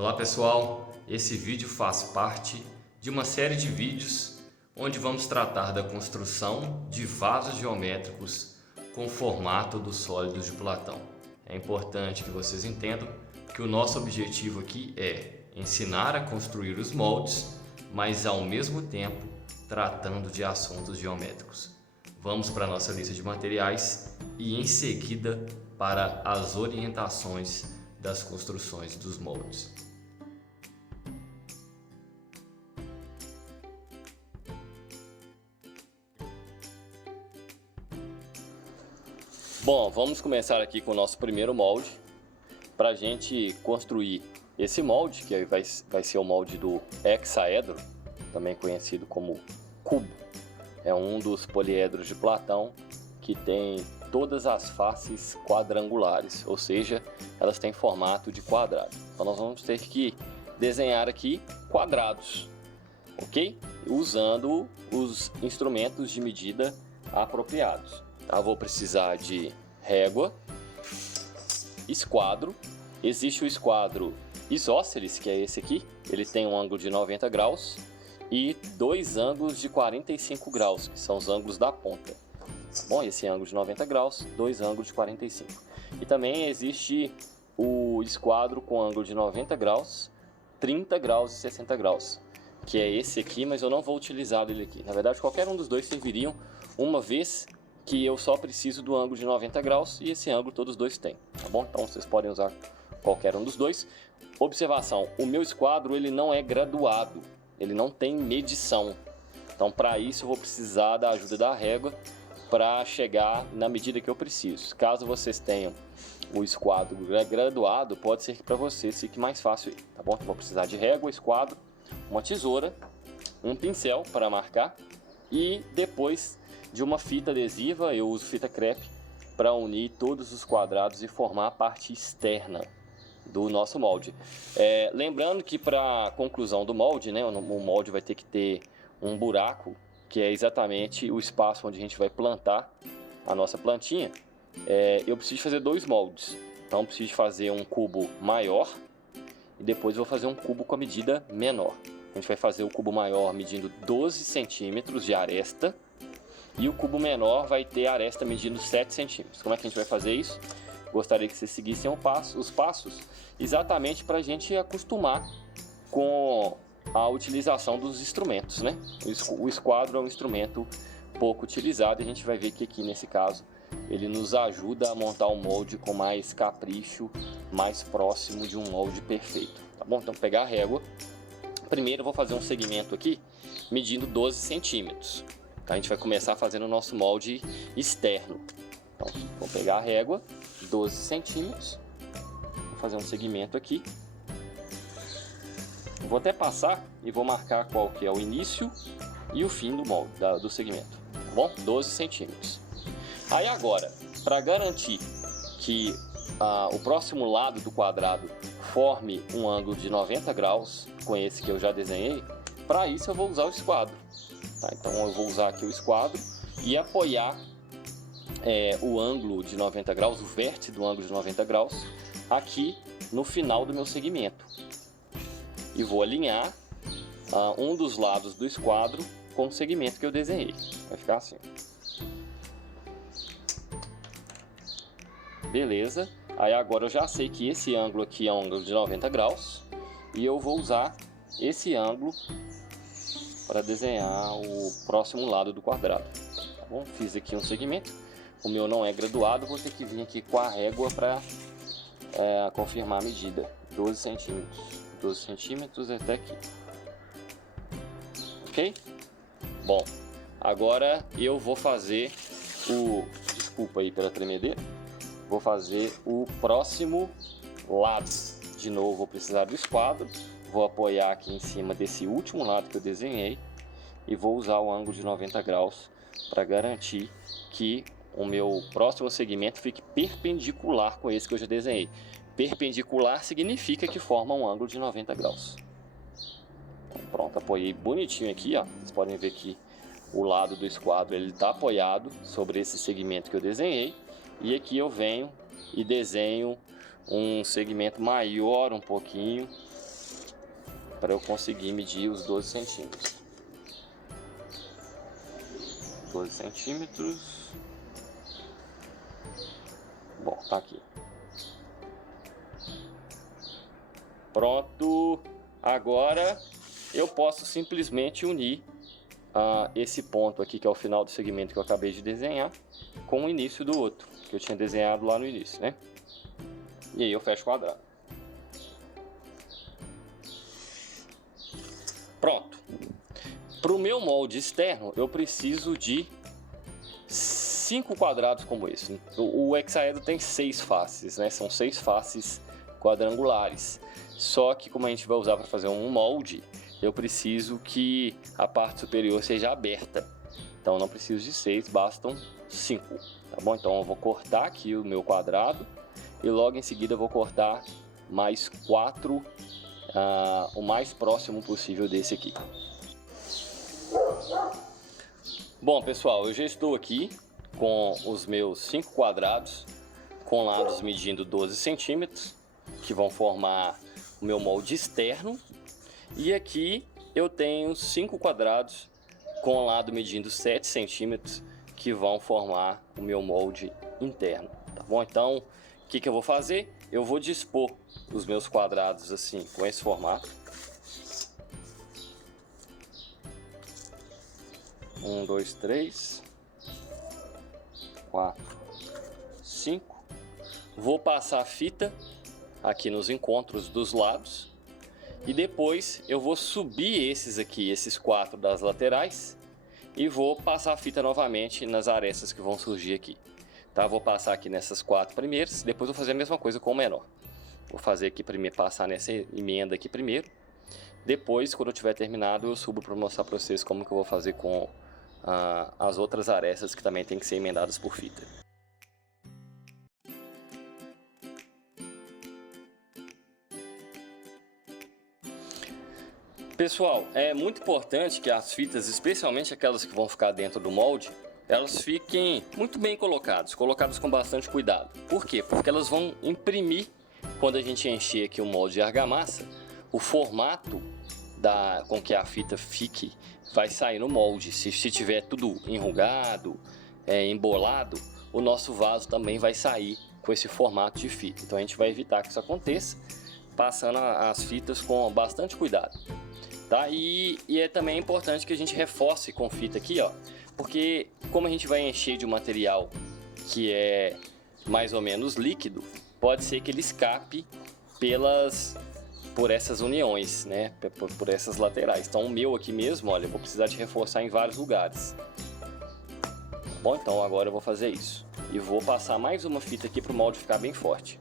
Olá pessoal, esse vídeo faz parte de uma série de vídeos onde vamos tratar da construção de vasos geométricos com formato dos sólidos de Platão. É importante que vocês entendam que o nosso objetivo aqui é ensinar a construir os moldes, mas ao mesmo tempo tratando de assuntos geométricos. Vamos para a nossa lista de materiais e em seguida para as orientações das construções dos moldes. Bom, vamos começar aqui com o nosso primeiro molde. Para a gente construir esse molde, que vai ser o molde do hexaedro, também conhecido como cubo. É um dos poliedros de Platão que tem todas as faces quadrangulares, ou seja, elas têm formato de quadrado. Então nós vamos ter que desenhar aqui quadrados, ok? Usando os instrumentos de medida apropriados. Eu vou precisar de régua, esquadro. Existe o esquadro isósceles, que é esse aqui. Ele tem um ângulo de 90 graus e dois ângulos de 45 graus, que são os ângulos da ponta. Bom, esse ângulo de 90 graus, dois ângulos de 45. E também existe o esquadro com ângulo de 90 graus, 30 graus e 60 graus, que é esse aqui, mas eu não vou utilizar ele aqui. Na verdade, qualquer um dos dois serviriam, uma vez que eu só preciso do ângulo de 90 graus e esse ângulo todos os dois têm, tá bom? Então vocês podem usar qualquer um dos dois. Observação, o meu esquadro ele não é graduado, ele não tem medição. Então para isso eu vou precisar da ajuda da régua para chegar na medida que eu preciso. Caso vocês tenham o esquadro graduado, pode ser que para vocês fique mais fácil, tá bom? Então, vou precisar de régua, esquadro, uma tesoura, um pincel para marcar e depois de uma fita adesiva. Eu uso fita crepe para unir todos os quadrados e formar a parte externa do nosso molde. Lembrando que para a conclusão do molde, né, o molde vai ter que ter um buraco, que é exatamente o espaço onde a gente vai plantar a nossa plantinha. Eu preciso fazer dois moldes. Então preciso fazer um cubo maior e depois vou fazer um cubo com a medida menor. A gente vai fazer o cubo maior medindo 12 centímetros de aresta e o cubo menor vai ter a aresta medindo 7 centímetros. Como é que a gente vai fazer isso? Gostaria que vocês seguissem os passos exatamente para a gente acostumar com a utilização dos instrumentos, né? O esquadro é um instrumento pouco utilizado e a gente vai ver que aqui nesse caso ele nos ajuda a montar um molde com mais capricho, mais próximo de um molde perfeito, tá bom? Então pegar a régua, primeiro eu vou fazer um segmento aqui medindo 12 centímetros. A gente vai começar fazendo o nosso molde externo. Então, vou pegar a régua, 12 centímetros, vou fazer um segmento aqui. Vou até passar e vou marcar qual que é o início e o fim do molde, do segmento. Tá bom? 12 centímetros. Aí agora, para garantir que o próximo lado do quadrado forme um ângulo de 90 graus, com esse que eu já desenhei, para isso eu vou usar o esquadro. Tá, então eu vou usar aqui o esquadro e apoiar o ângulo de 90 graus, o vértice do ângulo de 90 graus, aqui no final do meu segmento. E vou alinhar um dos lados do esquadro com o segmento que eu desenhei. Vai ficar assim. Beleza. Aí agora eu já sei que esse ângulo aqui é um ângulo de 90 graus e eu vou usar esse ângulo para desenhar o próximo lado do quadrado. Tá bom? Fiz aqui um segmento. O meu não é graduado, vou ter que vir aqui com a régua para confirmar a medida. 12 centímetros. 12 centímetros até aqui. Ok? Bom, agora eu vou fazer desculpa aí pela tremedeira. Vou fazer o próximo lado. De novo, vou precisar do esquadro. Vou apoiar aqui em cima desse último lado que eu desenhei e vou usar o ângulo de 90 graus para garantir que o meu próximo segmento fique perpendicular com esse que eu já desenhei. Perpendicular significa que forma um ângulo de 90 graus. Então, pronto, apoiei bonitinho aqui, ó. Vocês podem ver que o lado do esquadro ele está apoiado sobre esse segmento que eu desenhei e aqui eu venho e desenho um segmento maior um pouquinho para eu conseguir medir os 12 centímetros. 12 centímetros. Bom, tá aqui. Pronto. Agora eu posso simplesmente unir esse ponto aqui, que é o final do segmento que eu acabei de desenhar, com o início do outro, que eu tinha desenhado lá no início, né? E aí eu fecho o quadrado. Pronto. Para o meu molde externo, eu preciso de 5 quadrados como esse. O hexaedro tem 6 faces, né? São 6 faces quadrangulares. Só que como a gente vai usar para fazer um molde, eu preciso que a parte superior seja aberta. Então não preciso de 6, bastam 5, tá bom? Então eu vou cortar aqui o meu quadrado e logo em seguida eu vou cortar mais 4, o mais próximo possível desse aqui. Bom, pessoal, eu já estou aqui com os meus 5 quadrados, com lados medindo 12 centímetros, que vão formar o meu molde externo. E aqui eu tenho 5 quadrados com lado medindo 7 centímetros, que vão formar o meu molde interno, tá bom? Então, o que eu vou fazer? Eu vou dispor os meus quadrados assim, com esse formato. 1, 2, 3, 4, 5. Vou passar a fita aqui nos encontros dos lados. E depois eu vou subir esses aqui, esses 4 das laterais. E vou passar a fita novamente nas arestas que vão surgir aqui. Tá? Vou passar aqui nessas 4 primeiras. Depois vou fazer a mesma coisa com o menor. Vou fazer aqui primeiro, passar nessa emenda aqui primeiro. Depois, quando eu tiver terminado, eu subo para mostrar para vocês como que eu vou fazer com as outras arestas que também tem que ser emendadas por fita. Pessoal, é muito importante que as fitas, especialmente aquelas que vão ficar dentro do molde, elas fiquem muito bem colocadas com bastante cuidado. Por quê? Porque elas vão imprimir, quando a gente encher aqui o molde de argamassa, o formato com que a fita fique vai sair no molde. Se tiver tudo enrugado, embolado, o nosso vaso também vai sair com esse formato de fita. Então a gente vai evitar que isso aconteça, passando as fitas com bastante cuidado. Tá? E é também importante que a gente reforce com fita aqui, ó, porque como a gente vai encher de um material que é mais ou menos líquido, pode ser que ele escape por essas uniões, né? Por essas laterais. Então o meu aqui mesmo, olha, eu vou precisar de reforçar em vários lugares. Bom, então agora eu vou fazer isso. E vou passar mais uma fita aqui para o molde ficar bem forte.